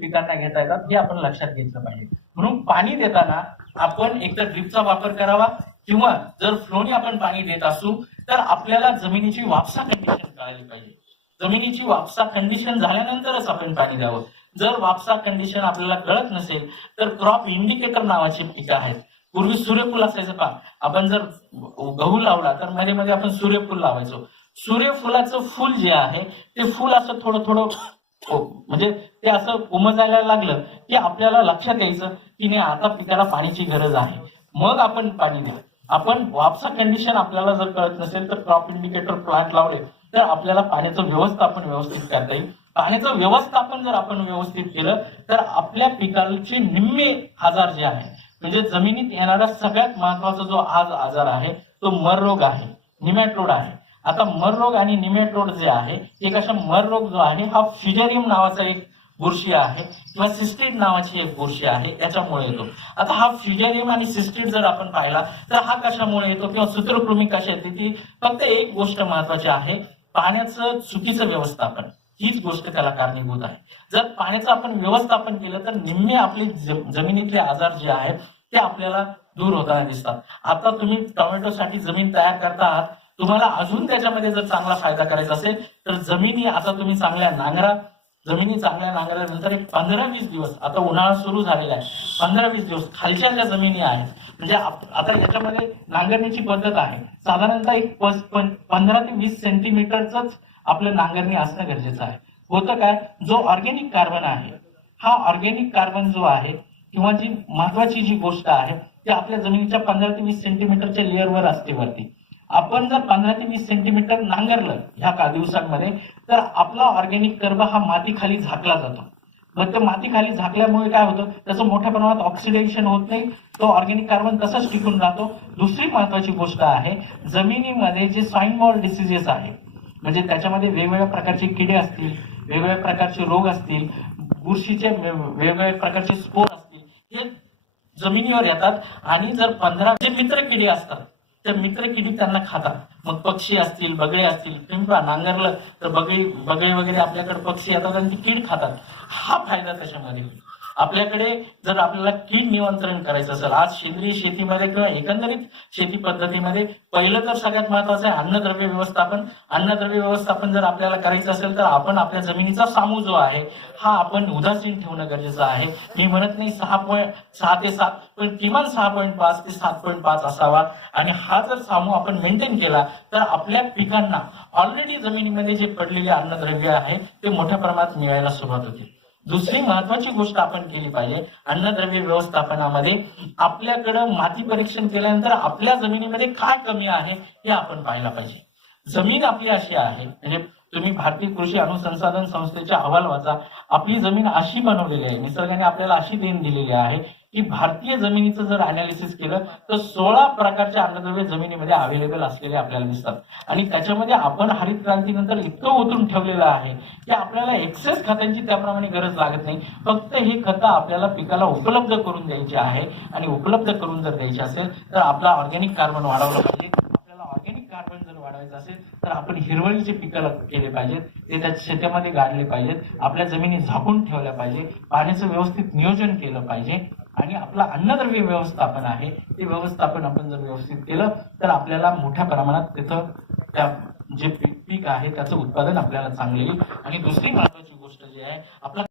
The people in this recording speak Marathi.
पिकांना घेता येतात हे आपण लक्षात घेतलं पाहिजे. म्हणून पाणी देताना आपण एकतर ड्रिपचा वापर करावा किंवा जर फ्लोने आपण पाणी देत असू तर आपल्याला जमिनीची वापसा कंडिशन कळाली पाहिजे. जमिनीची वापसा कंडिशन झाल्यानंतरच आपण पाणी द्यावं. जर वापसा कंडिशन आपल्याला कळत नसेल तर क्रॉप इंडिकेटर नावाची पिकं आहेत. पूर्वी सूर्यफूल असायचं पहा आपण जर गहू लावला तर मध्ये मध्ये आपण सूर्यफूल लावायचो. सूर्यफुलाचं फुल जे आहे ते फुल असं थोडं थोडं हो, म्हणजे ते असं उमजायला लागलं की आपल्याला लक्षात यायचं की नाही आता पिकाला पाण्याची गरज आहे. मग आपण पाणी द्या. आपण वापसा कंडिशन आपल्याला जर कळत नसेल तर क्रॉप इंडिकेटर प्लांट लावले तर आपल्याला पाण्याचं व्यवस्थापन व्यवस्थित करता येईल. पाण्याचं व्यवस्थापन जर आपण व्यवस्थित केलं तर आपल्या पिकाचे निम्मे आजार जे आहे म्हणजे जमिनीत येणारा सगळ्यात महत्त्वाचा जो आज आजार आहे तो मर रोग आहे निमॅट्रोड आहे. आता मर रोग आणि निमॅटोड जे आहे एक अशा मर रोग जो आहे हा फिजेरियम नावाचा एक बुरशी आहे किंवा सिस्टिड नावाची एक बुरशी आहे याच्यामुळे येतो. आता हा फ्युजेरियम आणि सिस्टिड जर आपण पाहिला तर हा कशामुळे येतो किंवा सूत्रकृमी कशा येते ती फक्त एक गोष्ट महत्वाची आहे पाण्याचं चुकीचं व्यवस्थापन. हीच गोष्ट त्याला कारणीभूत आहे. जर पाण्याचं आपण व्यवस्थापन केलं तर निम्मे आपले जमिनीतले आजार जे आहेत ते आपल्याला दूर होताना दिसतात. आता तुम्ही टोमॅटोसाठी जमीन तयार करता आहात तुम्हाला अजून त्याच्यामध्ये जर चांगला फायदा करायचा असेल तर जमिनी आता तुम्ही चांगल्या नांगरा जमिनी चांगल्या नांगरल्यानंतर एक पंधरा वीस दिवस आता उन्हाळा सुरू झालेला आहे पंधरा वीस दिवस खालच्या ज्या जमिनी आहेत म्हणजे आता याच्यामध्ये नांगरणीची पद्धत आहे. साधारणतः एक पंधरा ते वीस सेंटीमीटरच आपलं नांगरणी असणं गरजेचं आहे. होतं काय? जो ऑर्गेनिक कार्बन आहे हा ऑर्गेनिक कार्बन जो आहे किंवा जी महत्वाची जी गोष्ट आहे ती आपल्या जमिनीच्या पंधरा ते वीस सेंटीमीटरच्या लेअरवर असते वरती. आपण जर पंधरा ते वीस सेंटीमीटर नांगरलं ह्या का दिवसांमध्ये तर आपला ऑर्गेनिक कर्ब हा माती खाली झाकला जातो. मग ते माती खाली झाकल्यामुळे काय होतं? त्याचं मोठ्या प्रमाणात ऑक्सिडेशन होत नाही. तो ऑर्गेनिक कार्बन तसंच टिकून राहतो दुसरी महत्वाची गोष्ट आहे जमिनीमध्ये जे स्वाईन मॉल डिसिजेस आहे म्हणजे त्याच्यामध्ये वेगवेगळ्या प्रकारचे किडे असतील वेगवेगळ्या प्रकारचे रोग असतील बुरशीचे वेगवेगळ्या प्रकारचे स्पोर असतील हे जमिनीवर येतात. आणि जर पंधरा जे मित्र किडे असतात त्या मित्र किडी त्यांना खातात. मग पक्षी असतील बगळे असतील पिंपळा नांगरलं तर बगळी बगळे वगैरे आपल्याकडे पक्षी येतात आणि ती कीड खातात. हा फायदा त्याच्यामध्ये होईल आपल्याकडे जर आपल्याला कीड नियंत्रण करायचं असेल आज सेंद्रिय शेतीमध्ये किंवा एकंदरीत शेती पद्धतीमध्ये पहिलं तर सगळ्यात महत्वाचं आहे अन्नद्रव्य व्यवस्थापन. अन्नद्रव्य व्यवस्थापन जर आपल्याला करायचं असेल तर आपण आपल्या जमिनीचा सामू जो आहे हा आपण उदासीन ठेवणं गरजेचं आहे. मी म्हणत नाही सहा पॉईंट सहा ते सात पण किमान सहा पॉईंट पाच ते सात पॉईंट पाच असावा. आणि हा जर सामू आपण मेंटेन केला तर आपल्या पिकांना ऑलरेडी जमिनीमध्ये जे पडलेले अन्नद्रव्य आहे ते मोठ्या प्रमाणात मिळायला सुरुवात होते. दुसरी महत्वाची गोष्ट आपण केली पाहिजे. अन्नद्रव्य व्यवस्थापनामध्ये आपल्याकडं माती परीक्षण केल्यानंतर आपल्या जमिनीमध्ये काय कमी आहे हे आपण पाहायला पाहिजे. जमीन आपली अशी आहे म्हणजे तुम्ही भारतीय कृषी अनुसंसाधन संस्थेच्या अहवाल वाचा. आपली जमीन अशी बनवलेली आहे निसर्गाने आपल्याला अशी देण दिलेली आहे की भारतीय जमिनीचं जर अनालिसिस केलं तर सोळा प्रकारच्या अन्नद्रव्य जमिनीमध्ये अवेलेबल असलेले आपल्याला दिसतात. आणि त्याच्यामध्ये आपण हरित क्रांतीनंतर इतकं ओतून ठेवलेलं आहे की आपल्याला एक्सेस खतांची त्याप्रमाणे गरज लागत नाही. फक्त ही खतं आपल्याला पिकाला उपलब्ध करून द्यायची आहे. आणि उपलब्ध करून जर द्यायची असेल तर आपला ऑर्गॅनिक कार्बन वाढवलं पाहिजे. आपल्याला ऑर्गॅनिक कार्बन जर वाढवायचं असेल तर आपण हिरवळीचे पिकं केले पाहिजेत. ते त्या शेतामध्ये गाडले पाहिजेत. आपल्या जमिनी झाकून ठेवल्या पाहिजे पाण्याचं व्यवस्थित नियोजन केलं पाहिजे. आणि आपलं अन्नद्रव्य व्यवस्थापन आहे ते व्यवस्थापन आपण जर व्यवस्थित केलं तर आपल्याला मोठ्या प्रमाणात तिथं त्या जे पीक पीक आहे त्याचं उत्पादन आपल्याला चांगले येईल आणि दुसरी महत्वाची गोष्ट जी आहे आपला